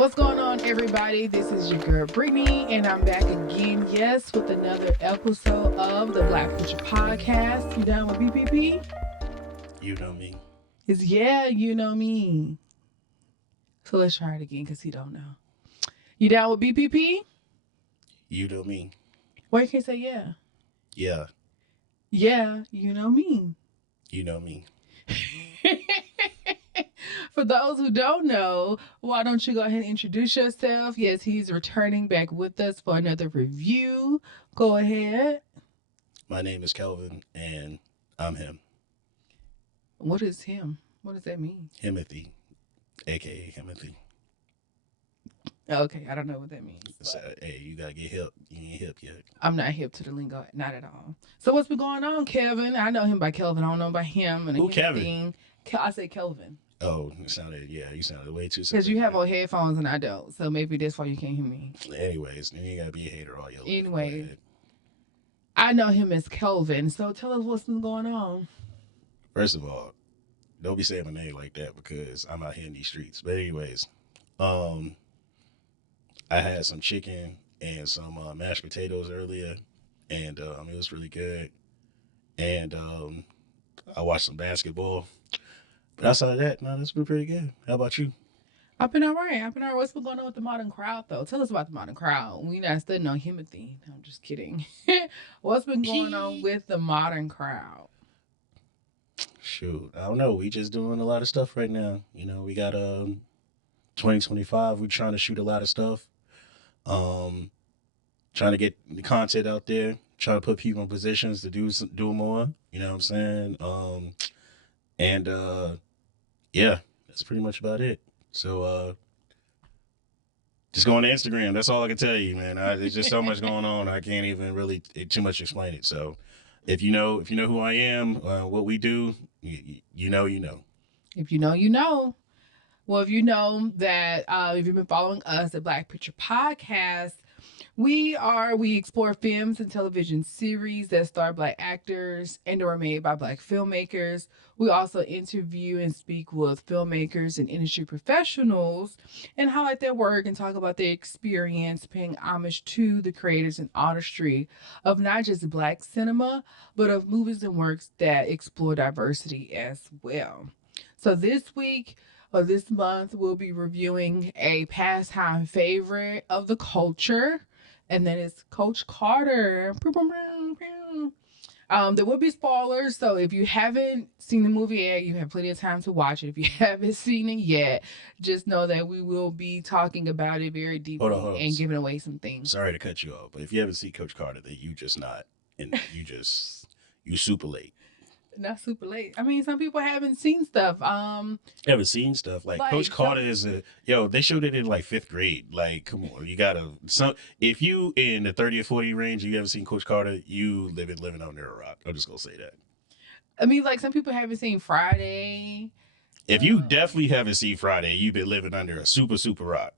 What's going on, everybody? This is your girl Brittany, and I'm back again, yes, with another episode of the Black Preacher Podcast. You down with BPP? You know me. It's yeah, you know me. So let's try it again because he don't know. You down with BPP? You know me. Why you can't say yeah? Yeah. Yeah, you know me. You know me. For those who don't know, why don't you go ahead and introduce yourself? Yes, he's returning back with us for another review. Go ahead. My name is Kelvin, and I'm him. What is him? What does that mean? Himothy, a.k.a. Himothy. Okay, I don't know what that means. So, hey, you gotta get hip. You ain't hip yet. I'm not hip to the lingo, not at all. So what's been going on, Kelvin? I know him by Kelvin. I don't know by him. And Who, Kevin? I say Kelvin. Oh, you sounded way too. Because you have on headphones and I don't. So maybe that's why you can't hear me. Anyways, you ain't gotta be a hater all your life. Anyway, I know him as Kelvin. So tell us what's been going on. First of all, don't be saying my name like that because I'm out here in these streets. But anyways, I had some chicken and some mashed potatoes earlier, and it was really good. And I watched some basketball. But outside of that, no, that's been pretty good. How about you? I've been all right. What's been going on with the Modern CRWD, though? Tell us about the Modern CRWD. We not studying on Himothy. No, I'm just kidding. What's been going on with the Modern CRWD? Shoot, I don't know. We just doing a lot of stuff right now. You know, we got 2025. We're trying to shoot a lot of stuff. Trying to get the content out there. Trying to put people in positions to do more. You know what I'm saying? Yeah, that's pretty much about it. So just go on to Instagram. That's all I can tell you, man. There's just so much going on. I can't even really too much explain it. So if you know who I am, what we do, you know. If you know, you know. Well, if you know that, if you've been following us at Black Preacher Podcast, we explore films and television series that star Black actors and are made by Black filmmakers. We also interview and speak with filmmakers and industry professionals and highlight their work and talk about their experience paying homage to the creators and artistry of not just Black cinema, but of movies and works that explore diversity as well. So this week, or this month, we'll be reviewing a pastime favorite of the culture, and that is Coach Carter. There will be spoilers, so if you haven't seen the movie yet, you have plenty of time to watch it. If you haven't seen it yet, just know that we will be talking about it very deeply Hold on. and giving away some things. Sorry to cut you off, but if you haven't seen Coach Carter, then you just not, and you super late. Not super late. I mean, some people haven't seen stuff. Haven't seen stuff like Coach Carter is they showed it in like 5th grade. Like, come on, you gotta if you in the 30 or 40 range, you haven't seen Coach Carter, you living under a rock. I'm just gonna say that. I mean, like some people haven't seen Friday. If you definitely haven't seen Friday, you've been living under a super rock.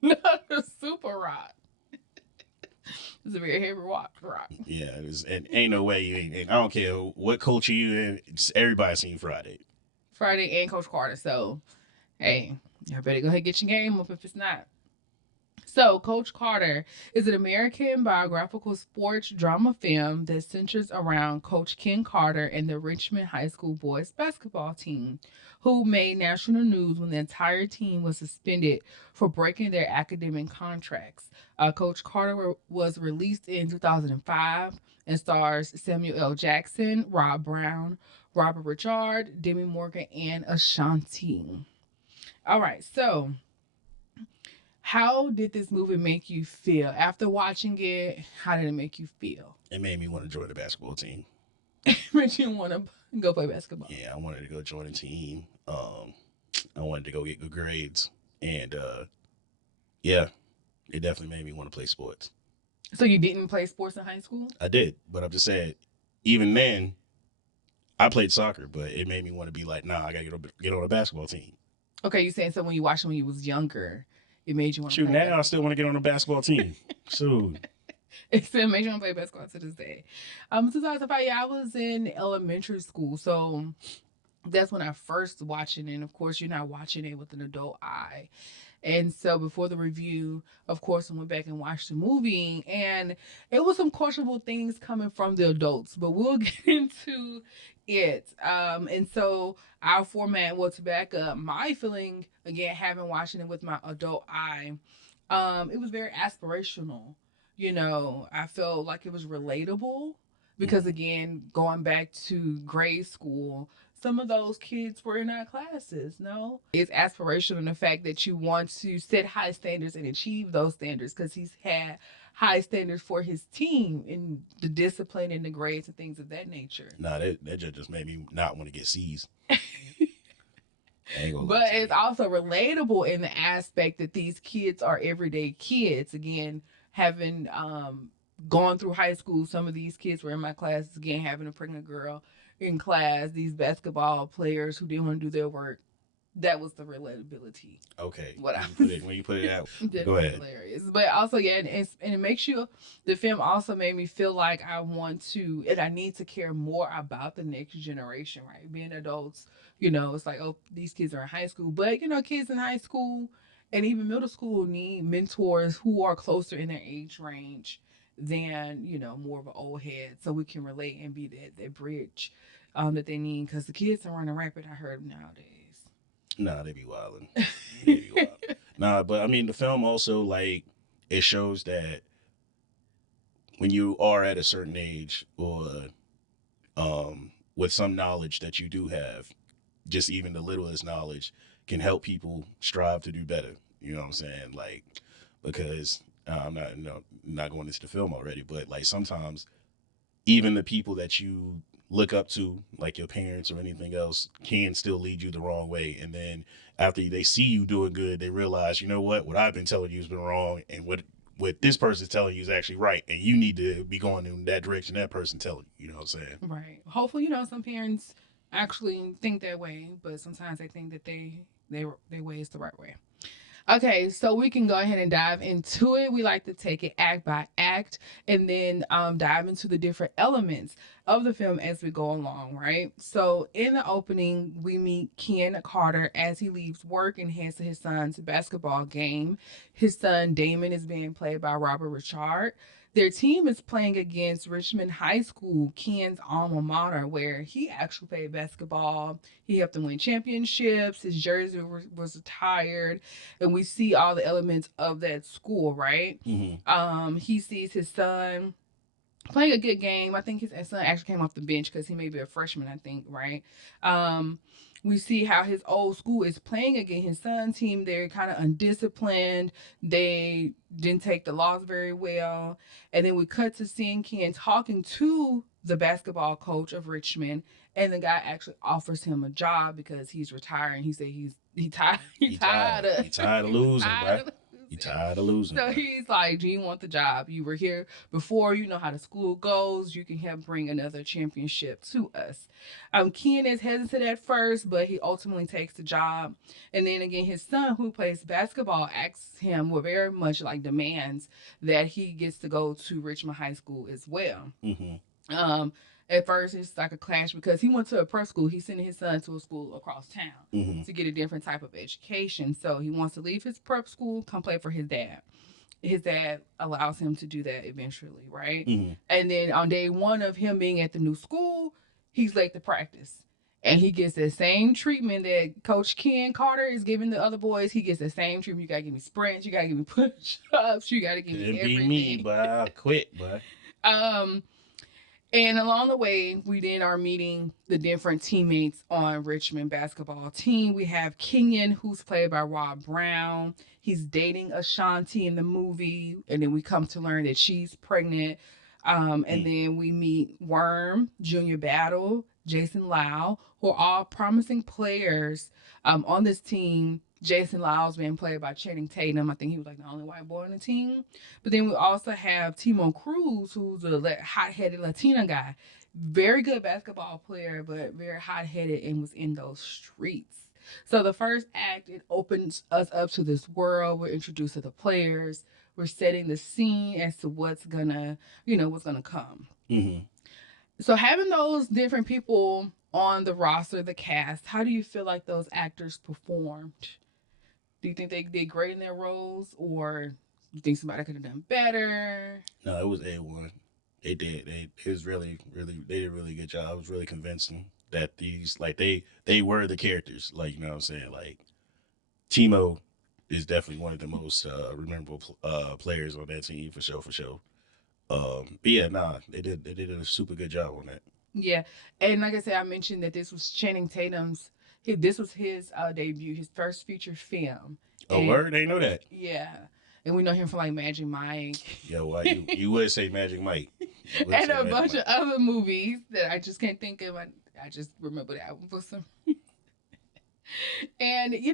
Not a super rock. It's a very heavy rock. Yeah, and ain't no way you ain't. I don't care what culture you in. Everybody's seen Friday. Friday and Coach Carter. So, hey, y'all better go ahead and get your game up if it's not. So, Coach Carter is an American biographical sports drama film that centers around Coach Ken Carter and the Richmond High School boys basketball team, who made national news when the entire team was suspended for breaking their academic contracts. Coach Carter was released in 2005 and stars Samuel L. Jackson, Rob Brown, Robert Richard, Demi Morgan, and Ashanti. All right, so how did this movie make you feel? After watching it, how did it make you feel? It made me want to join the basketball team. It made you want to go play basketball? Yeah, I wanted to go join a team. I wanted to go get good grades. And, yeah, it definitely made me want to play sports. So you didn't play sports in high school? I did, but I'm just saying, even then, I played soccer, but it made me want to be like, nah, I got to get on a basketball team. Okay, you're saying so when you watched it when you was younger, it made you want to play basketball. I still want to get on a basketball team. Shoot. It still makes you want to play basketball to this day. 2005, I was in elementary school, so That's when I first watching it. And of course, you're not watching it with an adult eye. And so before the review, of course, I went back and watched the movie, and it was some questionable things coming from the adults, but we'll get into it. And so our format, well, to back up my feeling again, having watching it with my adult eye, it was very aspirational. You know, I felt like it was relatable because Mm-hmm. again, going back to grade school, some of those kids were in our classes. No, it's aspirational in the fact that you want to set high standards and achieve those standards because he's had high standards for his team in the discipline and the grades and things of that nature. Nah, that just made me not want to get C's. I ain't gonna lie But to you. it's also relatable in the aspect that these kids are everyday kids. Again, having gone through high school, some of these kids were in my classes. Again, having a pregnant girl in class, these basketball players who didn't want to do their work. That was the relatability. Okay, What I when you put was it when you put it out, go definitely ahead. hilarious. But also, yeah, and it makes you, the film also made me feel like I want to, and I need to care more about the next generation, right? Being adults, you know, it's like, oh, these kids are in high school. But, you know, kids in high school and even middle school need mentors who are closer in their age range than, you know, more of an old head. So we can relate and be that bridge that they need. Because the kids are running rampant, I heard nowadays. Nah, they be wilding. They be wild. Nah, but I mean, the film also like it shows that when you are at a certain age or with some knowledge that you do have, just even the littlest knowledge can help people strive to do better. You know what I'm saying? Like because I'm not not going into the film already, but like sometimes even the people that you look up to, like your parents or anything else, can still lead you the wrong way. And then after they see you doing good, they realize, you know what I've been telling you has been wrong, and what this person's telling you is actually right, and you need to be going in that direction that person telling you. You know what I'm saying? Right. Hopefully, you know, some parents actually think that way, but sometimes they think that they way is the right way. Okay, so we can go ahead and dive into it. We like to take it act by act and then dive into the different elements of the film as we go along, right? So, in the opening, we meet Ken Carter as he leaves work and heads to his son's basketball game. His son, Damon, is being played by Robert Richard. Their team is playing against Richmond High School, Ken's alma mater, where he actually played basketball. He helped them win championships. His jersey was retired, and we see all the elements of that school, right? Mm-hmm. He sees his son playing a good game. I think his son actually came off the bench because he may be a freshman, I think, right? Um, we see how his old school is playing against his son's team. They're kind of undisciplined. They didn't take the loss very well. And then we cut to seeing Ken talking to the basketball coach of Richmond, and the guy actually offers him a job because he's retiring. He said he tired he He tired. tired of He tired of he losing, tired bruh. of He losing. tired of losing, So bruh. he's like, "Do you want the job? You were here before. You know how the school goes. You can help bring another championship to us." Ken is hesitant at first, but he ultimately takes the job. And then again, his son, who plays basketball, asks him, well, very much like demands that he gets to go to Richmond High School as well. Mm-hmm. Um, at first, it's like a clash because he went to a prep school. He's sending his son to a school across town Mm-hmm. to get a different type of education. So he wants to leave his prep school, come play for his dad. His dad allows him to do that eventually, right? Mm-hmm. And then on day one of him being at the new school, he's late to practice. And he gets the same treatment that Coach Ken Carter is giving the other boys. He gets the same treatment. You gotta give me sprints, you gotta give me push ups, you gotta give me Couldn't be me, everything. but I quit, but um, and along the way, we then are meeting the different teammates on Richmond basketball team. We have Kenyon, who's played by Rob Brown. He's dating Ashanti in the movie, and then we come to learn that she's pregnant. And mm. then we meet Worm, Junior Battle, Jason Lau, who are all promising players on this team. Jason Lau's being played by Channing Tatum. I think he was like the only white boy on the team. But then we also have Timo Cruz, who's a hot-headed Latina guy. Very good basketball player, but very hot-headed and was in those streets. So the first act, it opens us up to this world. We're introduced to the players. We're setting the scene as to what's gonna come. Mm-hmm. So having those different people on the roster, the cast, how do you feel like those actors performed? Do you think they did great in their roles, or you think somebody could have done better? No, it was A1. They did. It was really, really. They did a really good job. It was really convincing that these like they were the characters. Like you know what I'm saying. Like Timo is definitely one of the most memorable players on that team for sure, for sure. But yeah, nah, they did a super good job on that. Yeah, and like I said, I mentioned that this was Channing Tatum's. This was his debut, his first feature film, Oh, and word, they know that. yeah, and we know him from like Magic Mike, Yo, why you would say Magic Mike? You would and say a Magic bunch of Mike. other movies that I just can't think of. I just remember that one for some. And he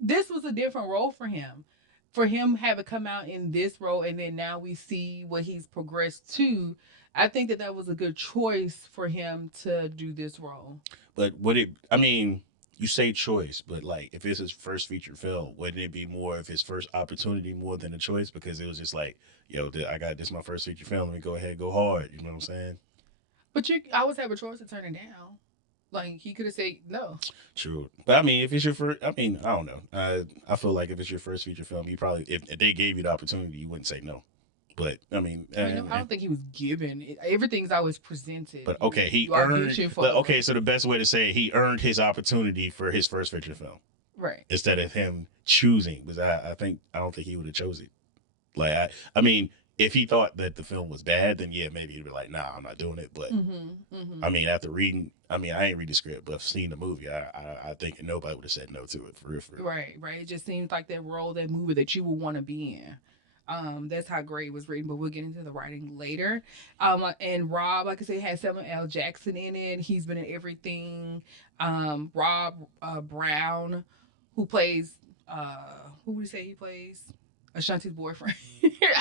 this was a different role for him. For him having come out in this role, and then now we see what he's progressed to. I think that that was a good choice for him to do this role. But would it? I mean, you say choice, but like if it's his first feature film, wouldn't it be more of his first opportunity more than a choice? Because it was just like, yo, I got this my first feature film. Let me go ahead, go hard. You know what I'm saying? But you always have a choice to turn it down. Like he could have said no. True, but I mean, if it's your first, I mean, I don't know. I feel like if it's your first feature film, you probably if they gave you the opportunity, you wouldn't say no. But I mean, I mean, I don't think he was given. Everything's always presented. but okay, he You earned. audition for But the okay, role. so the best way to say it, he earned his opportunity for his first feature film Right. instead of him choosing. Because I don't think he would have chosen. Like I mean, if he thought that the film was bad, then yeah, maybe he'd be like, nah, I'm not doing it. But Mm-hmm. Mm-hmm. I mean, after reading, I mean, I ain't read the script, but seeing the movie, I think nobody would have said no to it for real. For real. Right. Right. It just seems like that role, that movie that you would want to be in. That's how great it was written, but we'll get into the writing later. And Rob, like I said, had Samuel L. Jackson in it. He's been in everything. Rob Brown, who plays, who would you say he plays? Ashanti's boyfriend.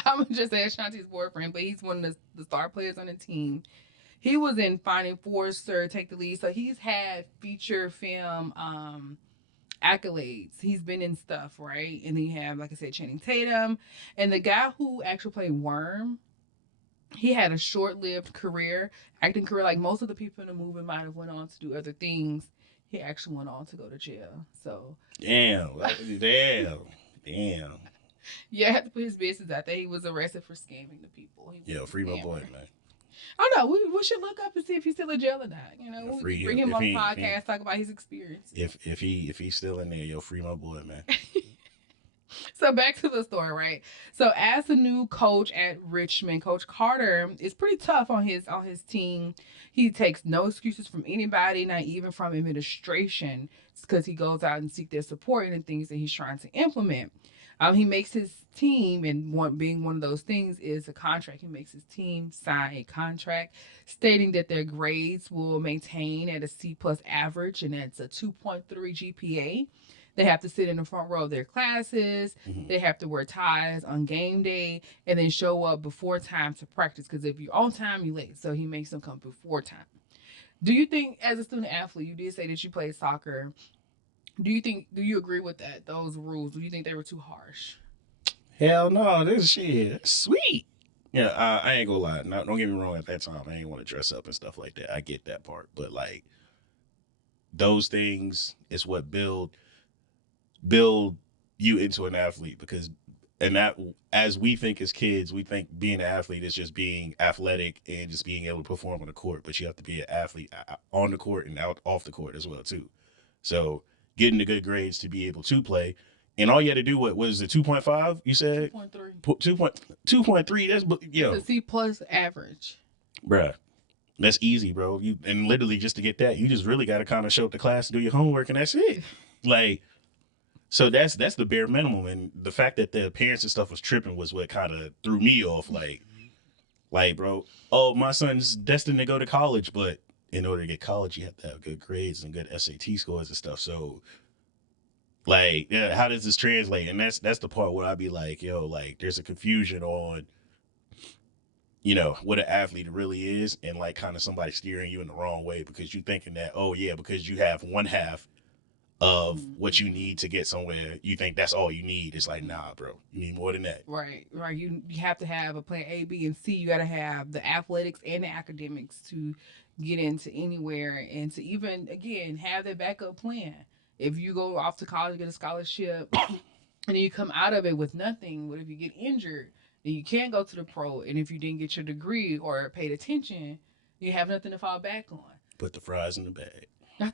I'm gonna just say Ashanti's boyfriend, but he's one of the star players on the team. He was in Finding Forrester, Take the Lead, so he's had feature film accolades. He's been in stuff, right? And then you have, like I said, Channing Tatum, and the guy who actually played Worm. He had a short-lived career, acting career. Like most of the people in the movie might have went on to do other things. He actually went on to go to jail. So Damn, damn, damn. yeah, I had to put his business out there. He was arrested for scamming the people. He was Yo, a free my scammer. boy, man. I don't know. We should look up and see if he's still in jail or not. Yo, We free can bring him him if on the he podcast, talk about his experience. if he's still in there, yo, free my boy, man. So back to the story, right? So as the new coach at Richmond, Coach Carter is pretty tough on his team. He takes no excuses from anybody, not even from administration, because he goes out and seek their support in the things that he's trying to implement. He makes his team, and being one of those things is a contract. He makes his team sign a contract stating that their grades will maintain at a C plus average, and that's a 2.3 GPA. They have to sit in the front row of their classes. Mhm. They have to wear ties on game day and then show up before time to practice. Because if you're on time, you're late. So he makes them come before time. Do you think, as a student athlete, you did say that you played soccer? Do you agree with that? Those rules? Do you think they were too harsh? Hell no, this shit sweet. Yeah, I ain't gonna lie. No, don't get me wrong. At that time, I ain't want to dress up and stuff like that. I get that part, but like those things is what build you into an athlete because and that as we think as kids, we think being an athlete is just being athletic and just being able to perform on the court, but you have to be an athlete on the court and out off the court as well too. So getting the good grades to be able to play, and all you had to do what was it 2.5? You said 2.3. 2.3. That's It's a C plus average. bruh. That's easy, bro. You and literally just to get that, you just really got to kind of show up to class, do your homework, and that's it. Like so that's the bare minimum, and the fact that the parents and stuff was tripping was what kind of threw me off. Like, bro, oh, my son's destined to go to college, but in order to get college, you have to have good grades and good SAT scores and stuff. So, like, yeah, how does this translate? And that's the part where I'd be like, yo, like, there's a confusion on, what an athlete really is, and like, kind of somebody steering you in the wrong way because you thinking that, oh yeah, because you have one half of what you need to get somewhere, you think that's all you need. It's like, nah, bro, you need more than that. Right. You have to have a plan A, B, and C. You got to have the athletics and the academics to get into anywhere, and to even again have that backup plan. If you go off to college, get a scholarship, and then you come out of it with nothing, what if you get injured? Then you can't go to the pro, and if you didn't get your degree or paid attention, you have nothing to fall back on. Put the fries in the bag.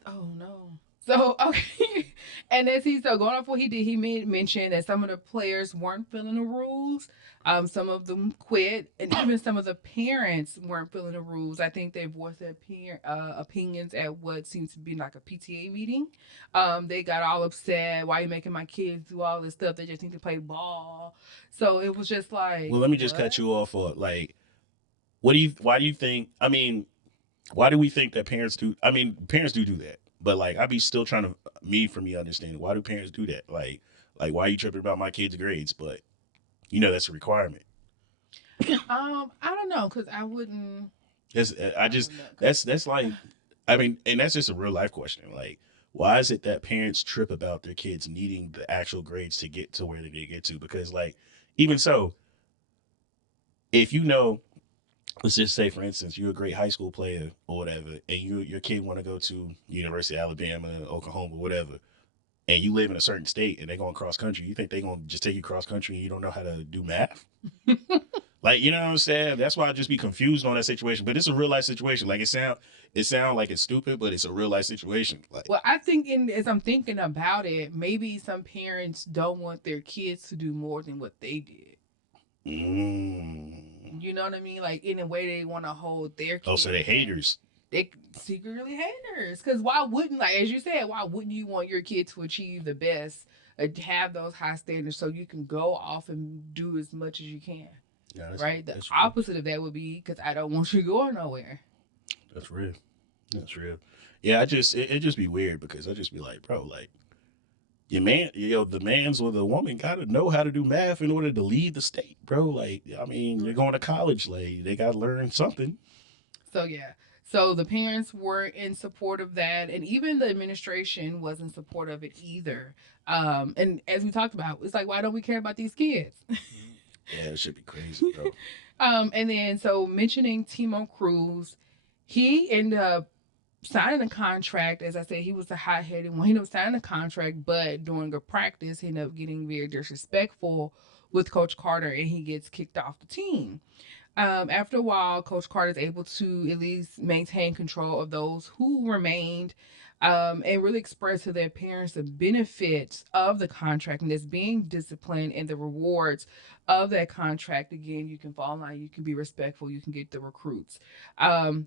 Oh no. So okay, and as he so going off what he did, he made mention that some of the players weren't feeling the rules. Some of them quit, and even some of the parents weren't feeling the rules. I think they voiced their opinions at what seems to be like a PTA meeting. They got all upset. Why are you making my kids do all this stuff? They just need to play ball. So it was just like, Well, let me just cut what? you off. For like, what do you? Why do you think? I mean, why do we think that parents do? I mean, parents do that, but like, I be still trying to me understanding why do parents do that? Like why are you tripping about my kids' grades? But that's a requirement. I don't know, cause I wouldn't. It's, I I just don't know, cause that's like, I mean, and that's just a real life question. Like, why is it that parents trip about their kids needing the actual grades to get to where they get to? Because like, even so, if let's just say for instance you're a great high school player or whatever, and your kid want to go to University of Alabama, Oklahoma, whatever, and you live in a certain state and they're going cross country, you think they're going to just take you cross country and you don't know how to do math? Like, you know what I'm saying? That's why I just be confused on that situation. But it's a real life situation. Like, it sound like it's stupid, but it's a real life situation. Like, well, I think as I'm thinking about it, maybe some parents don't want their kids to do more than what they did. mm. You know what I mean? Like in a way, they want to hold their Oh, so kids they and haters. they secretly haters. Because why wouldn't, like as you said, why wouldn't you want your kid to achieve the best, have those high standards so you can go off and do as much as you can? Yeah, Right. The that's real. opposite of that would be because I don't want you going nowhere. That's real. That's real. Yeah, it just be weird because I just be like, bro, like your man, the man's or the woman gotta know how to do math in order to lead the state, bro. Like, I mean, you're going to college, like they gotta learn something. So yeah. So the parents were in support of that, and even the administration was in support of it either. And as we talked about, it's like, why don't we care about these kids? Yeah, it should be crazy, bro. And then so mentioning Timo Cruz, he ended up signing a contract. As I said, he was the hot headed one. He ended up signing a contract, but during a practice, he ended up getting very disrespectful with Coach Carter, and he gets kicked off the team. After a while, Coach Carter is able to at least maintain control of those who remained, and really express to their parents the benefits of the contract and this being disciplined and the rewards of that contract. Again, you can fall in line, you can be respectful, you can get the recruits.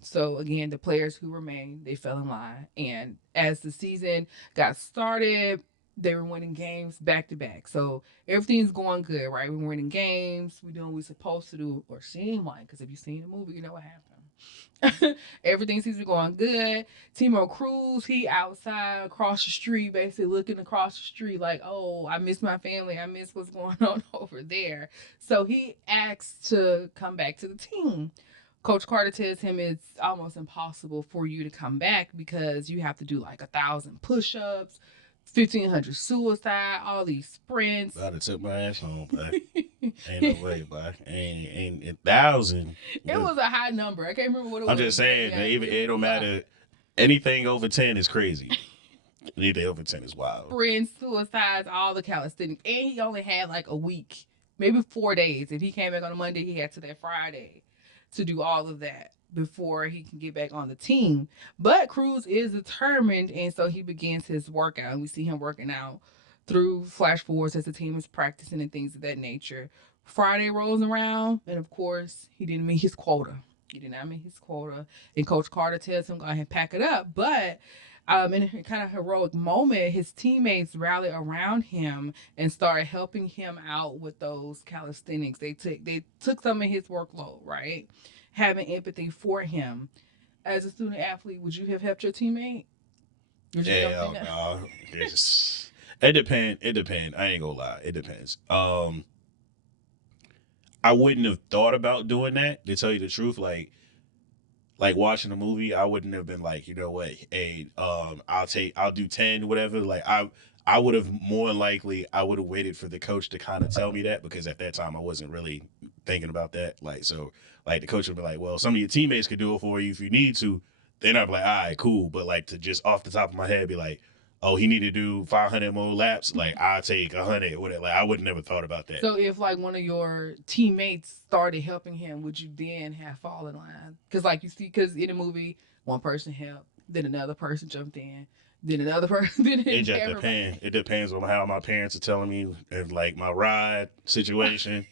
So again, the players who remained, they fell in line. And as the season got started, they were winning games back to back. So everything's going good, right? We're winning games. We're doing what we're supposed to do, or seem like, because if you've seen the movie, you know what happened. Everything seems to be going good. Timo Cruz, he outside across the street, basically looking across the street like, oh, I miss my family. I miss what's going on over there. So he asks to come back to the team. Coach Carter tells him it's almost impossible for you to come back because you have to do like 1,000 push-ups, 1,500 suicide, all these sprints. I'd have took my ass home, but ain't no way, but ain't 1,000. It was a high number. I can't remember what it I'm was, just but saying, yeah, even it it was don't a lot. matter. Anything over 10 is crazy. Anything over 10 is wild. Sprints, suicides, all the calisthenics. And he only had like a week, maybe 4 days. If he came back on a Monday, he had to that Friday to do all of that before he can get back on the team. But Cruz is determined, and so he begins his workout. And we see him working out through flash forwards as the team is practicing and things of that nature. Friday rolls around, and of course, he didn't meet his quota. He did not meet his quota. And Coach Carter tells him, go ahead and pack it up. But in a kind of heroic moment, his teammates rallied around him and started helping him out with those calisthenics. They took some of his workload, right? Having empathy for him. As a student athlete, would you have helped your teammate? Or just don't think Hell that? no. It depends. It depends. I ain't gonna lie. It depends. I wouldn't have thought about doing that, to tell you the truth. Like watching a movie, I wouldn't have been like, you know what, hey, I'll do 10, whatever. Like I would have more than likely I would have waited for the coach to kind of tell me that, because at that time I wasn't really thinking about that. Like, so like the coach would be like, well, some of your teammates could do it for you if you need to. then I'm like, all right, cool. But like to just off the top of my head be like, oh, he need to do 500 more laps. Like I'll take 100 or whatever. Like I would never thought about that. So if like one of your teammates started helping him, would you then have fall in line? Because like you see, because in the movie, one person helped, then another person jumped in, then another person, then It just everybody. depends. It depends on how my parents are telling me and like my ride situation.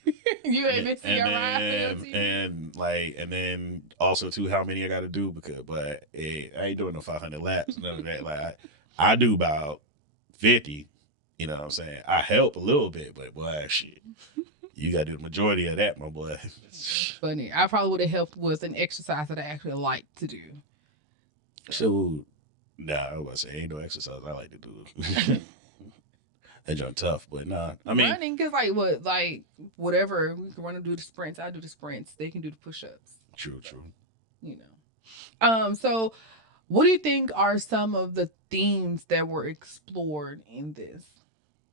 You ain't been seeing and ride for your then team. and then also too how many I got to do because but hey, I ain't doing no 500 laps none of that like I do about 50. You know what I'm saying? I help a little bit, but boy, shit, you got to do the majority of that, my boy. Funny. I probably would have helped with an exercise that I actually like to do. So, nah, I was say ain't no exercise I like to do. That jump tough, but nah. I mean, running, cause like what, like whatever we can run and do the sprints. I do the sprints. They can do the push-ups. true, true. You know. So what do you think are some of the themes that were explored in this?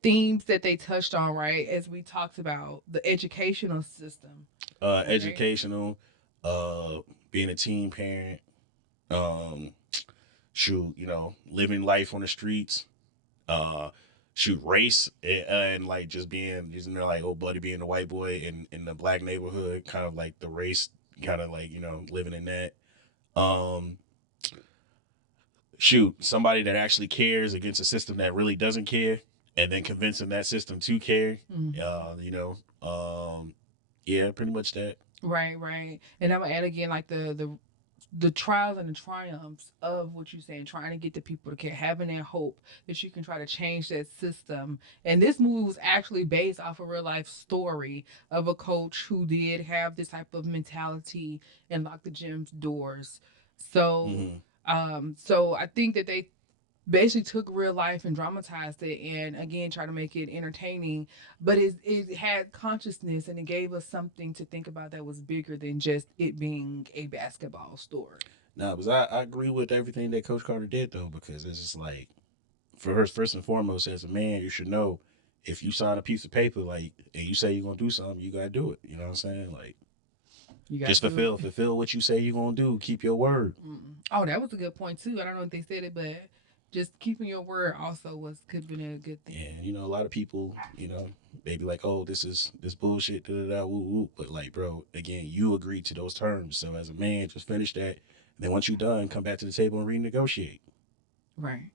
Themes that they touched on, right? As we talked about the educational system. Right? Educational, uh, being a teen parent, um, shoot, you know, living life on the streets, uh, shoot, race, and like just being, just you know, like old buddy being the white boy in the black neighborhood, kind of like the race, kind of like you know living in that. Um, shoot, somebody that actually cares against a system that really doesn't care, and then convincing that system to care. You know, yeah, pretty much that. Right, right. And I'm gonna add again like the trials and the triumphs of what you're saying, trying to get the people to care, having that hope that you can try to change that system. And this movie was actually based off a real life story of a coach who did have this type of mentality and lock the gym's doors. So, Mm-hmm. so I think that they basically took real life and dramatized it and again try to make it entertaining, but it had consciousness and it gave us something to think about that was bigger than just it being a basketball story. Now, because I agree with everything that Coach Carter did though, because it's just like for her first and foremost, as a man, you should know if you sign a piece of paper like and you say you're gonna do something, you gotta do it. You know what I'm saying? Like You got just fulfill what you say you're gonna do. Keep your word. Oh, that was a good point too. I don't know if they said it, but just keeping your word also was could have been a good thing. And you know, a lot of people, you know, they be like, "Oh, this is this bullshit." Da da da. Woo woo. But like, bro, again, you agreed to those terms. So as a man, just finish that. And then once you're done, come back to the table and renegotiate. Right.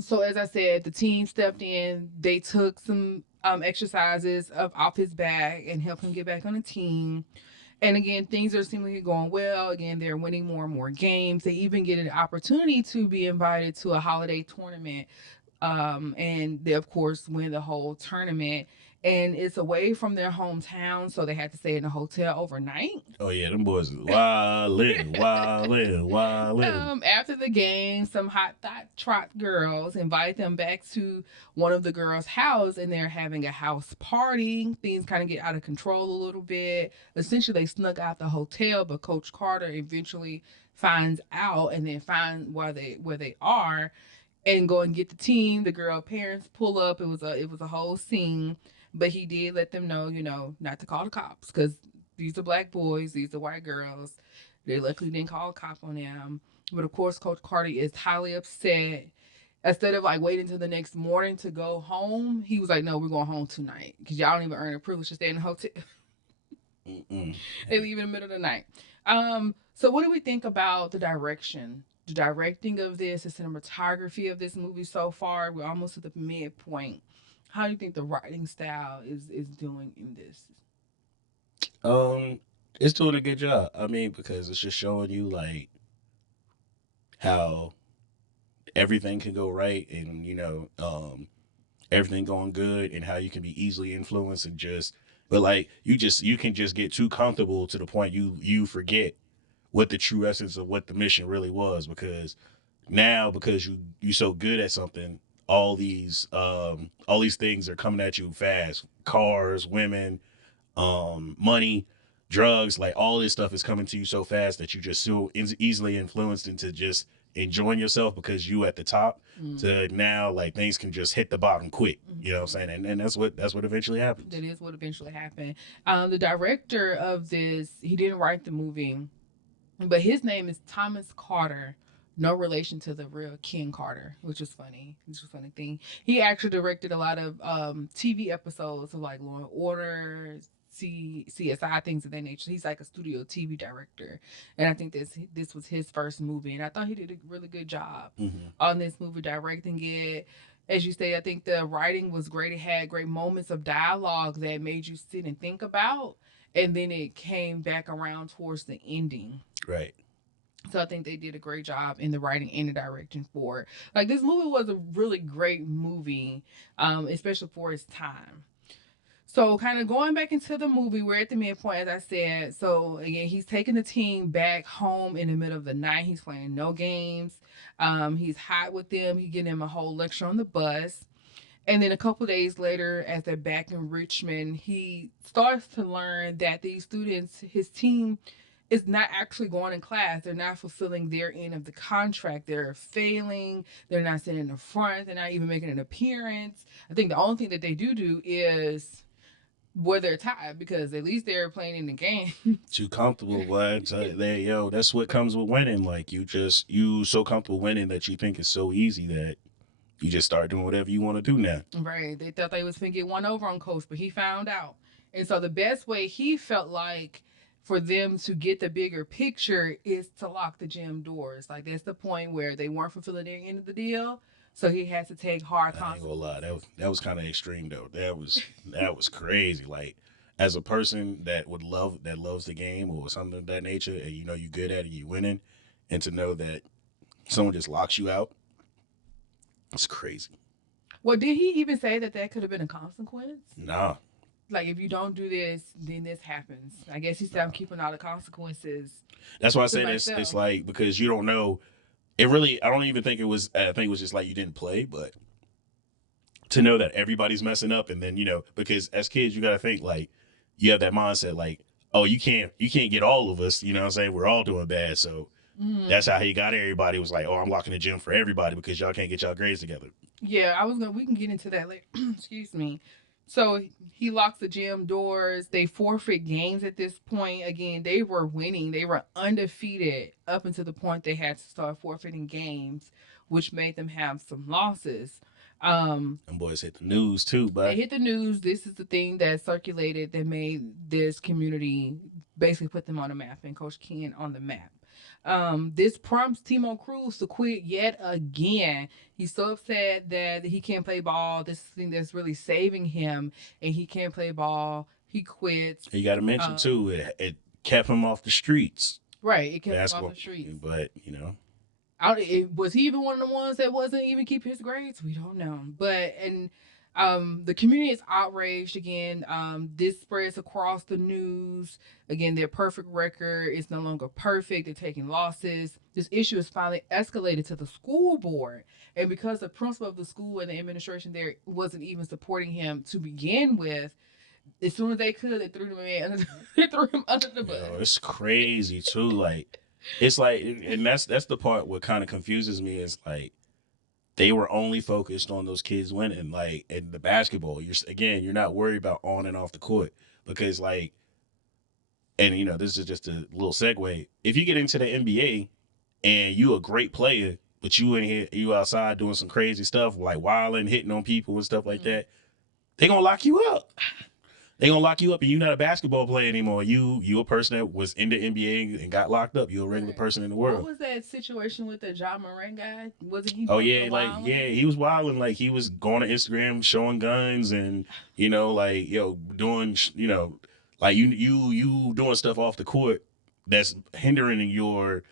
So as I said, the team stepped in. They took some exercises of off his back and helped him get back on the team. And again, things are seemingly going well. Again, they're winning more and more games. They even get an opportunity to be invited to a holiday tournament. And they, of course, win the whole tournament. And it's away from their hometown, so they had to stay in a hotel overnight. Oh yeah, them boys is wildin', wildin', wildin'. After the game, some hot thought trot girls invite them back to one of the girls' house, and they're having a house party. Things kind of get out of control a little bit. Essentially, they snuck out the hotel, but Coach Carter eventually finds out and then find where they are and go and get the team. The girl parents pull up. It was a whole scene, but he did let them know, not to call the cops because these are black boys, these are white girls. They luckily didn't call a cop on them. But of course, Coach Carty is highly upset. Instead of like waiting until the next morning to go home, he was like, "No, we're going home tonight because y'all don't even earn a privilege to stay in the hotel." They leave in the middle of the night. So what do we think about the direction? The directing of this, the cinematography of this movie so far. We're almost at the midpoint. How do you think the writing style is doing in this? Um, it's doing a good job. I mean, because it's just showing you like how everything can go right, and you know, everything going good, and how you can be easily influenced and just, but like you can just get too comfortable to the point you forget what the true essence of what the mission really was because now because you so good at something all these things are coming at you fast, cars, women, money, drugs, like all this stuff is coming to you so fast that you just so easily influenced into just enjoying yourself because you at the top to now like things can just hit the bottom quick. You know what I'm saying? And that's what eventually happens. That is what eventually happened. The director of this, he didn't write the movie. But his name is Thomas Carter. No relation to the real Ken Carter, which was funny. Which was a funny thing. He actually directed a lot of TV episodes of like Law and Order, CSI, things of that nature. He's like a studio TV director, and I think this was his first movie, and I thought he did a really good job Mm-hmm. on this movie directing it. As you say, I think the writing was great. It had great moments of dialogue that made you sit and think about, and then it came back around towards the ending. Right. So I think they did a great job in the writing and the directing for it. Like this movie was a really great movie, especially for its time. So kind of going back into the movie, we're at the midpoint, as I said. So again, he's taking the team back home in the middle of the night. He's playing no games. He's hot with them. He getting them a whole lecture on the bus. And then a couple days later, as they're back in Richmond, he starts to learn that these students, his team, is not actually going in class. They're not fulfilling their end of the contract. They're failing. They're not sitting in the front. They're not even making an appearance. I think the only thing that they do is wear their tie because at least they're playing in the game. Too comfortable, but there, yo, that's what comes with winning. Like you so comfortable winning that you think it's so easy that you just start doing whatever you want to do now. Right. They thought they was finna get one over on Coach, but he found out. And so the best way he felt like for them to get the bigger picture is to lock the gym doors. Like that's the point where they weren't fulfilling their end of the deal. So he has to take hard I ain't gonna lie, consequences. that was kind of extreme though. That was crazy. Like as a person that loves the game or something of that nature, and you know you good at it, you winning, and to know that someone just locks you out, it's crazy. Well, did he even say that that could have been a consequence? Nah, Like if you don't do this, then this happens. I guess he said I'm nah. keeping all the consequences That's why I to said it's myself. like because you don't know. It really, I don't even think it was. I think it was just like you didn't play, but to know that everybody's messing up, and then because as kids you got to think like you have that mindset like, oh, you can't get all of us. You know what I'm saying? We're all doing bad, so that's how Mm. he got everybody. Was like, oh, I'm locking the gym for everybody because y'all can't get y'all grades together. Yeah, I was gonna. We can get into that later. Excuse me. So he locks the gym doors. They forfeit games at this point. Again, they were winning. They were undefeated up until the point they had to start forfeiting games, which made them have some losses. Um, And boys hit the news too, they but hit the news. This is the thing that circulated that made this community basically put them on the map and Coach Ken on the map. This prompts Timo Cruz to quit yet again. He's so upset that he can't play ball. This thing that's really saving him, and he can't play ball. He quits. you got to mention Um, too, it kept him off the streets right, it kept him off basketball. the streets. But Was he even one of the ones that wasn't even keeping his grades? We don't know. But and the community is outraged again. This spreads across the news. Again, their perfect record is no longer perfect. They're taking losses. This issue is finally escalated to the school board, and because the principal of the school and the administration there wasn't even supporting him to begin with, as soon as they could, they threw him in under they threw him under the bus. it's crazy too. Like it's like, and that's the part what kind of confuses me is like they were only focused on those kids winning, like in the basketball. You're not worried about on and off the court because like, and this is just a little segue. If you get into the NBA and you a great player, but you in here, you outside doing some crazy stuff like wilding, hitting on people and stuff like Mm. that, they gonna lock you up. They gonna lock you up, and you're not a basketball player anymore. You a person that was in the NBA and got locked up. You're a regular Right. person in the What world. was that situation with the John Moran guy? Wasn't he Oh posting a yeah, like wild yeah, one? he was wilding. Like he was going to Instagram showing guns and like doing like you doing stuff off the court that's hindering your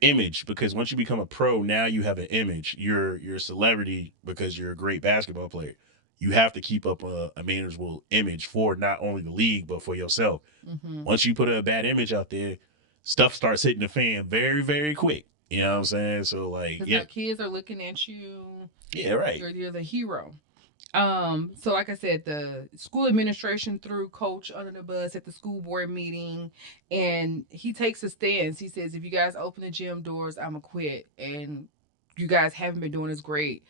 image because once you become a pro, now you have an image. You're a celebrity because you're a great basketball player. You have to keep up a manageable image for not only the league but for yourself. Mm-hmm. Once you put a bad image out there, stuff starts hitting the fan very, very quick. You know what I'm Right. saying? So like, Because yeah, now kids are looking at you. yeah, right. You're the hero. So like I said, the school administration threw coach under the bus at the school board meeting, and he takes a stance. He says, if you guys open the gym doors, I'ma quit. And you guys haven't been doing as great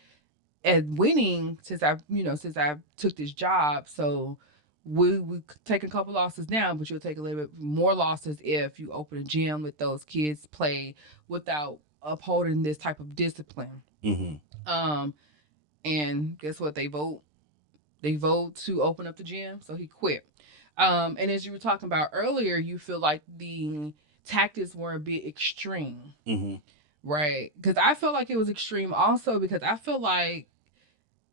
at winning since I took this job. So we take a couple losses now, but you'll take a little bit more losses if you open a gym, let those kids play without upholding this type of discipline. Mm-hmm. Um, and guess what? They vote to open up the gym, so he quit. And as you were talking about earlier, you feel like the tactics were a bit extreme, Mm-hmm. right? Because I feel like it was extreme also because I feel like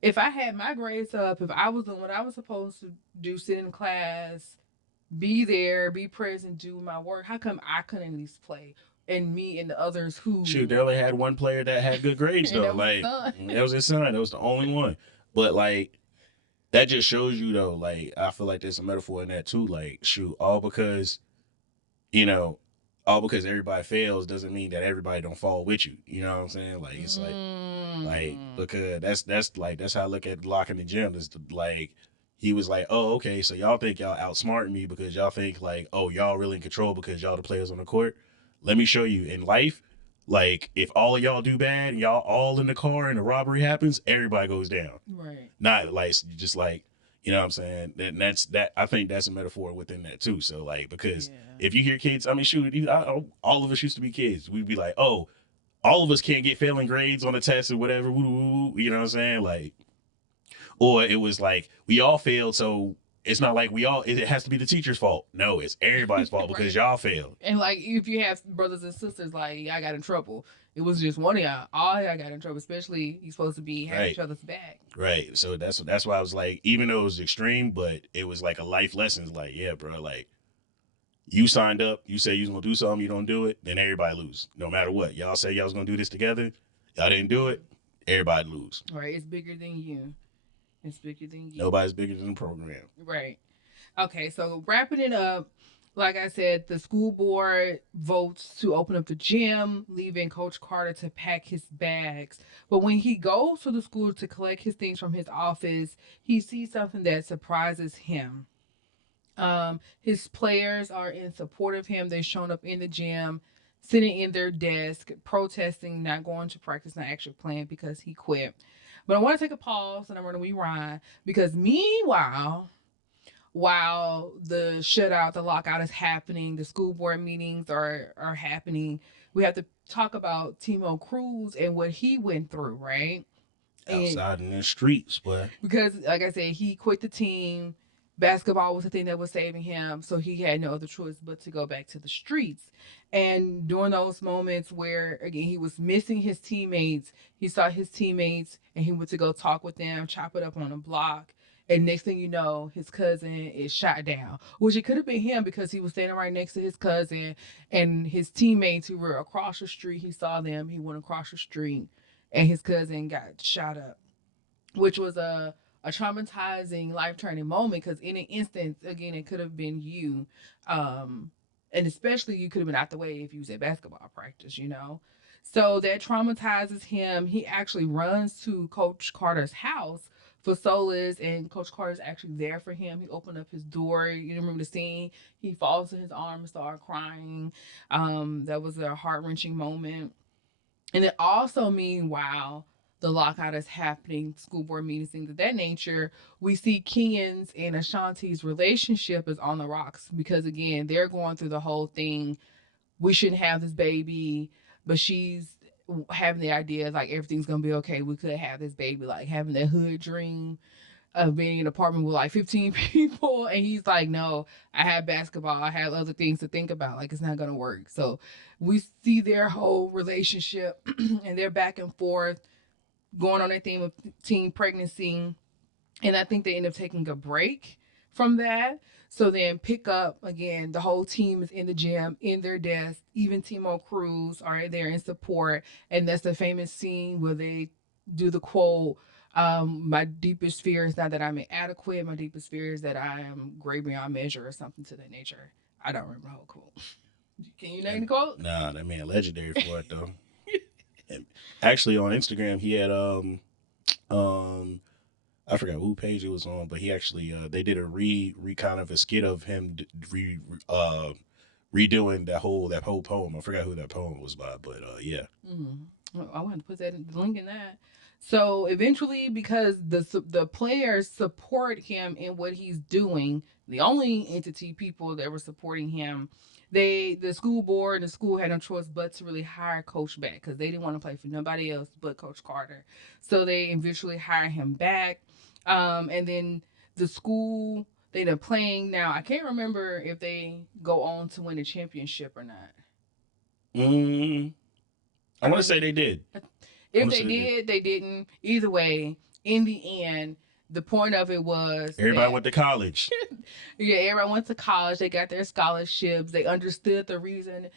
if I had my grades up, if I was doing what I was supposed to do, sit in class, be there, be present, do my work, how come I couldn't at least play? And me and the others who, Shoot, they only had one player that had good grades and though. that was his Like son. that was his son. That was the only one. But like that just shows you though. Like I feel like there's a metaphor in that too. Like shoot, you know, all because everybody fails doesn't mean that everybody don't fall with you. You know what I'm saying? Like it's like because that's how I look at locking the gym. Is like he was like, oh okay, so y'all think y'all outsmarting me because y'all think like, oh y'all really in control because y'all the players on the court. Let me show you in life. Like if all of y'all do bad and y'all all in the car and a robbery happens, everybody goes down. Right. Not like just like you know what I'm saying. That's that. I think that's a metaphor within that too. So like because Yeah. if you hear kids, I mean, shoot, all of us used to be kids. We'd be like, oh, all of us can't get failing grades on a test or whatever. Woo, woo, woo, you know what I'm saying? Like, or it was like we all failed, so it's not like we all. It has to be the teacher's fault. No, it's everybody's fault because Right. y'all failed. And like if you have brothers and sisters, like I got in trouble. It was just one of y'all. All y'all got in trouble, especially you supposed to be having Right. each other's back. Right. So that's why I was like, even though it was extreme, but it was like a life lesson. It's like, yeah, bro, like you signed up, you said you was gonna do something, you don't do it, then everybody lose. No matter what. Y'all say y'all was gonna do this together, y'all didn't do it, everybody lose. Right. It's bigger than you. It's bigger than you. Nobody's bigger than the program. Right. Okay, so wrapping it up, like I said, the school board votes to open up the gym, leaving Coach Carter to pack his bags. But when he goes to the school to collect his things from his office, he sees something that surprises him. His players are in support of him. They're showing up in the gym, sitting in their desk, protesting, not going to practice, not actually playing because he quit. But I want to take a pause and I'm going to rewind because meanwhile, while the shutout, the lockout is happening, the school board meetings are happening, we have to talk about Timo Cruz and what he went through, right? And Outside in the streets, but because, like I said, he quit the team. Basketball was the thing that was saving him, so he had no other choice but to go back to the streets. And during those moments where, again, he was missing his teammates, he saw his teammates and he went to go talk with them, chop it up on a block. And next thing you know, his cousin is shot down, which it could have been him because he was standing right next to his cousin and his teammates who were across the street. He saw them, he went across the street, and his cousin got shot up, which was a traumatizing, life turning moment because in an instance, again, it could have been you. Um, and especially you could have been out the way if you was at basketball practice, you know? So that traumatizes him. He actually runs to Coach Carter's house for solace, and Coach Carter's actually there for him. He opened up his door. You remember the scene? He falls in his arms and started crying. That was a heart wrenching moment. And then also, meanwhile, the lockout is happening, school board meetings, things of that nature. We see Ken's and Ashanti's relationship is on the rocks because, again, they're going through the whole thing. We shouldn't have this baby, but she's having the idea like everything's gonna be okay. We could have this baby, like having that hood dream of being in an apartment with like 15 people. And he's like, no, I have basketball. I have other things to think about. Like, it's not going to work. So we see their whole relationship and they're back and forth going on their theme of teen pregnancy. And I think they end up taking a break from that. So then pick up again, the whole team is in the gym, in their desk. Even Timo Cruz are there in support. And that's the famous scene where they do the quote, my deepest fear is not that I'm inadequate. My deepest fear is that I am great beyond measure or something to that nature. I don't remember the whole quote. Can you name the quote? nah, that man legendary for it though. And actually, on Instagram, he had um I forgot who page it was on, but he actually they did a re kind of a skit of him redoing that whole poem. I forgot who that poem was by, but yeah. Mm. I want to put that in, the link in that. So eventually, because the players support him in what he's doing, the only entity people that were supporting him, the school board and the school had no choice but to really hire Coach back because they didn't want to play for nobody else but Coach Carter. So they eventually hired him back, and then the school they end up playing. Now I can't remember if they go on to win a championship or not. Mm, I I want to really say they did. I If want to they say they did. did, they didn't. Either way, in the end, the point of it was Everybody that went to college. yeah, everyone went to college. They got their scholarships. They understood the reason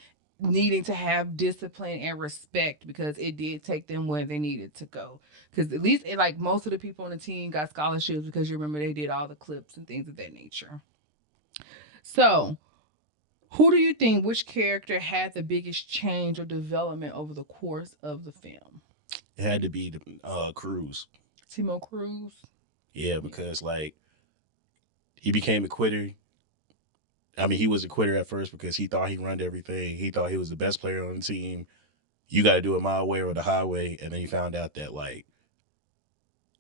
needing to have discipline and respect because it did take them where they needed to go. Because at least like most of the people on the team got scholarships because you remember they did all the clips and things of that nature. So, who do you think which character had the biggest change or development over the course of the film? It had to be the Cruz. Timo Cruz. Yeah, Yeah. because like he became a quitter. I mean, he was a quitter at first because he thought he run everything. He thought he was the best player on the team. You got to do it my way or the highway. And then he found out that like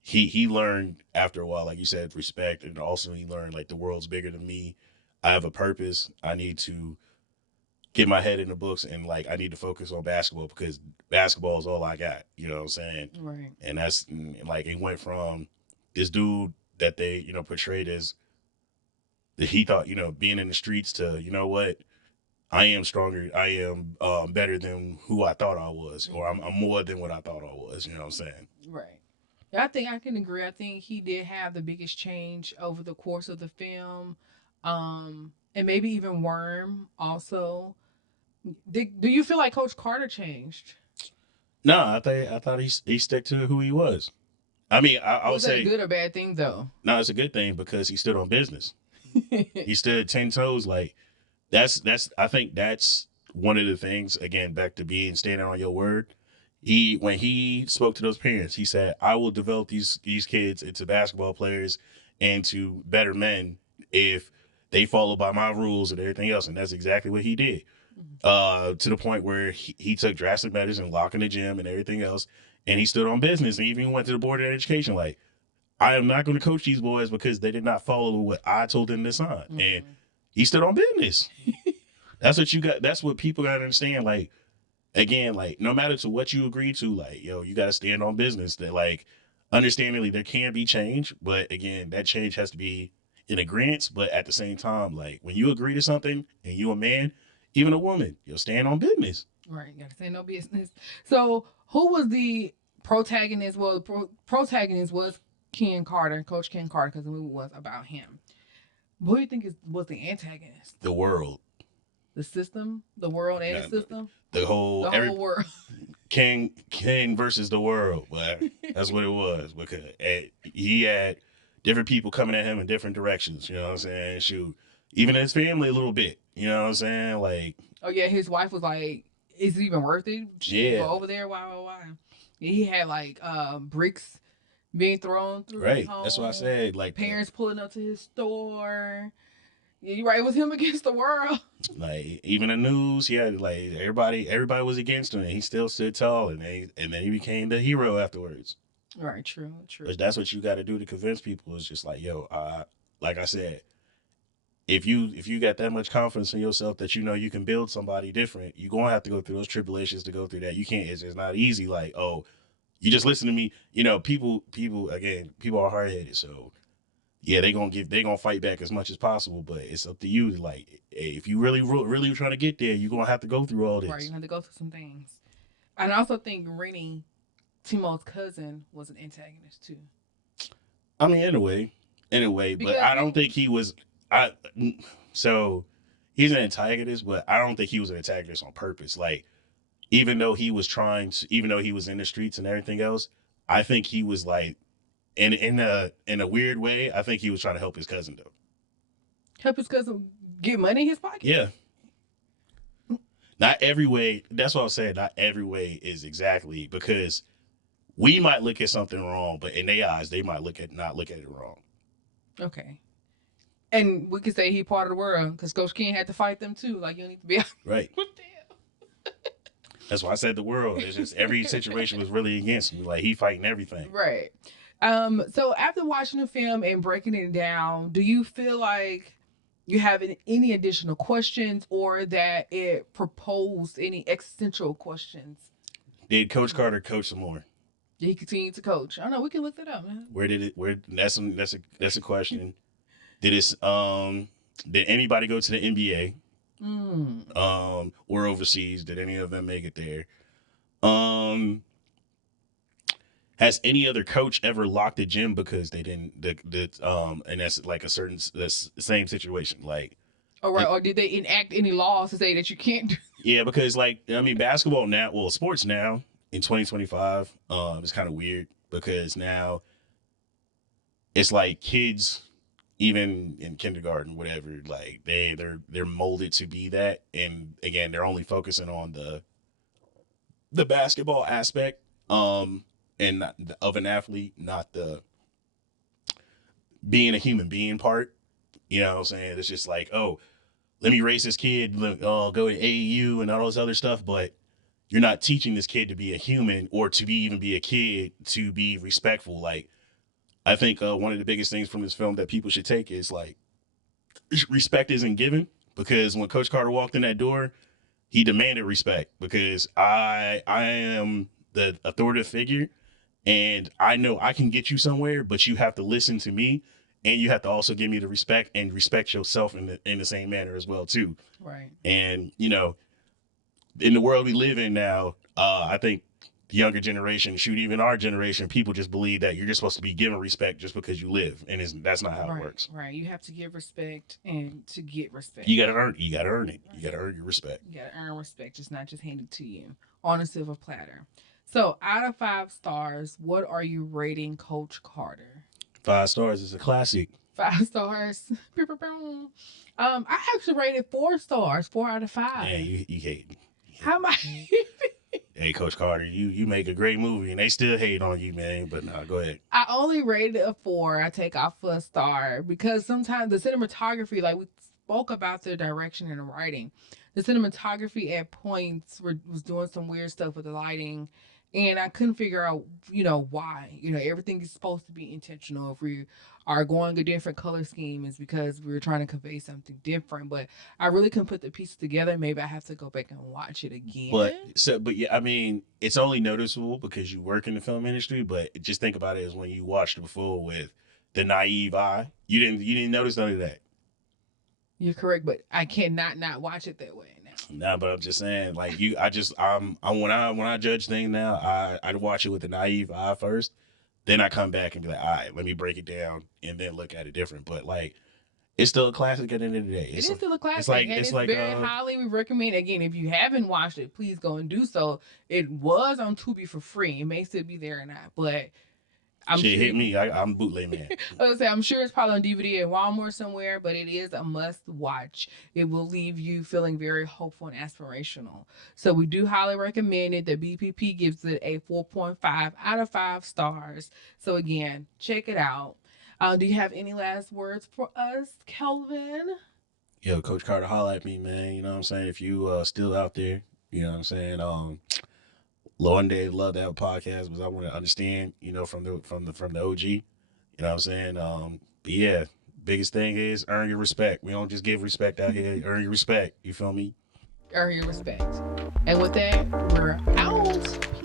he learned after a while, like you said, respect, and also he learned like the world's bigger than me. I have a purpose. I need to get my head in the books and like I need to focus on basketball because basketball is all I got. You know what I'm saying? Right. And that's like it went from this dude that they portrayed as that he thought being in the streets to what I am stronger. I am better than who I thought I was, or I'm more than what I thought I was. You know what I'm saying? Right. Yeah, I think I can agree. I think he did have the biggest change over the course of the film. And maybe even Worm also. Do you feel like Coach Carter changed? No, I thought he stuck to who he was. I mean, I would Was that a say good or bad thing though? no, it's a good thing because he stood on business. He stood 10 toes. Like that's I think that's one of the things. Again, back to being standing on your word. When he spoke to those parents, he said, "I will develop these kids into basketball players and to better men if they follow by my rules and everything else." And that's exactly what he did. To the point where he took drastic measures and locking the gym and everything else, and he stood on business and even went to the board of education like, I am not going to coach these boys because they did not follow what I told them to sign. And he stood on business. That's what you got. That's what people got to understand. Like, again, like, no matter to what you agree to, like, you got to stand on business. That, like, understandingly, there can be change. But again, that change has to be in agreement. But at the same time, like, when you agree to something and you a man, even a woman, you'll stand on business. Right. Gotta say no business. So who was the protagonist? Well, the protagonist was Ken Carter, Coach Ken Carter, because the movie was about him. Who do you think was the antagonist? The world. The system, the world, and the Nah, system, the whole the whole world. King versus the world. But that's what it was because he had different people coming at him in different directions. You know what I'm saying? Shoot, even his family a little bit. You know what I'm saying? Like, Oh yeah, his wife was like, "Is it even worth it? Shit, go yeah, over there. Why? And he had like bricks being thrown through his right. That's what I home. said. Like, Parents pulling up to his store. Yeah, you're right. It was him against the world. like even the news, he had like everybody was against him, and he still stood tall, and then he became the hero afterwards. Right. True. True. But that's what you got to do to convince people. Is just like, yo, like I said, if you got that much confidence in yourself that you know you can build somebody different, you're gonna have to go through those tribulations to go through that. You can't. It's not easy. Like, oh, you just listen to me. People again, people are hard headed. So yeah, they gonna fight back as much as possible. But it's up to you to like, hey, if you really trying to get there, you're gonna have to go through all Right. this. You have to go through some things. And I also think Rennie, Timo's cousin, was an antagonist too. I mean, anyway, but Because I don't think he was. I so he's an antagonist, but I don't think he was an antagonist on purpose. Like even though he was in the streets and everything else, I think he was like in a weird way. I think he was trying to help his cousin though. help his cousin get money in his pocket. Yeah, not every way. That's what I'm saying. Not every way is exactly because we might look at something wrong, but in their eyes, they might not look at it wrong. Okay. And we could say he part of the world because Coach King had to fight them too. Like you need to be Right. with them. That's why I said the world. It's just every situation was really against me. Like he fighting everything. Right. So after watching the film and breaking it down, do you feel like you have any additional questions or that it proposed any existential questions? Did Coach Carter coach some more? Did he continue to coach? I don't know. We can look that up, man. Where did it? Where that's a question. Did it? Did anybody go to the NBA? Or overseas? Did any of them make it there? Has any other coach ever locked a gym because they didn't? And that's like that's the same situation. Like, all right, or did they enact any laws to say that you can't do? Yeah, because like I mean, basketball now, well, sports now in 2025, it's kind of weird because now it's like kids, even in kindergarten, whatever, like they're molded to be that, and again, they're only focusing on the basketball aspect, and not, of an athlete, not the being a human being part. You know what I'm saying? It's just like, oh, let me raise this kid, go to AAU and all this other stuff, but you're not teaching this kid to be a human or to even be a kid, to be respectful. Like, I think one of the biggest things from this film that people should take is like respect isn't given, because when Coach Carter walked in that door, he demanded respect because I am the authoritative figure and I know I can get you somewhere, but you have to listen to me and you have to also give me the respect and respect yourself in the same manner as well too. Right. And you know, in the world we live in now, I think the younger generation, shoot, even our generation, people just believe that you're just supposed to be given respect just because you live, and that's not how right, it works. Right. You have to give respect, and to get respect, you gotta earn. You gotta earn it. You gotta earn your respect. You gotta earn respect. It's not just handed to you on a silver platter. So, out of 5 stars, what are you rating Coach Carter? 5 stars is a classic. 5 stars. I actually rated 4 stars. 4 out of 5. Yeah, you hate. How am I? Hey, Coach Carter, you make a great movie, and they still hate on you, man. But nah, go ahead. I only rated it a 4. I take off a star because sometimes the cinematography, like we spoke about the direction and the writing, the cinematography at points was doing some weird stuff with the lighting, and I couldn't figure out, why. Everything is supposed to be intentional. If we are going a different color scheme, it's because we were trying to convey something different. But I really couldn't put the pieces together. Maybe I have to go back and watch it again. But yeah, I mean, it's only noticeable because you work in the film industry. But just think about it as when you watched it before with the naive eye. You didn't notice none of that. You're correct, but I cannot not watch it that way now. Nah, but I'm just saying, like when I judge things now, I watch it with the naive eye first, then I come back and be like, all right, let me break it down and then look at it different. But like, it's still a classic at the end of the day. It is still a classic. It's very uh, highly we recommend. Again, if you haven't watched it, please go and do so. It was on Tubi for free. It may still be there or not, but hit me. I'm bootleg man. I was say I'm sure it's probably on DVD at Walmart somewhere, but it is a must watch. It will leave you feeling very hopeful and aspirational. So we do highly recommend it. The BPP gives it a 4.5 out of 5 stars. So again, check it out. Do you have any last words for us, Kelvin? Yo, Coach Carter, holla at me, man. You know what I'm saying? If you still out there, you know what I'm saying? Low and Day love that podcast because I want to understand, from the OG. You know what I'm saying? But yeah, biggest thing is earn your respect. We don't just give respect out here. Earn your respect. You feel me? Earn your respect. And with that, we're out.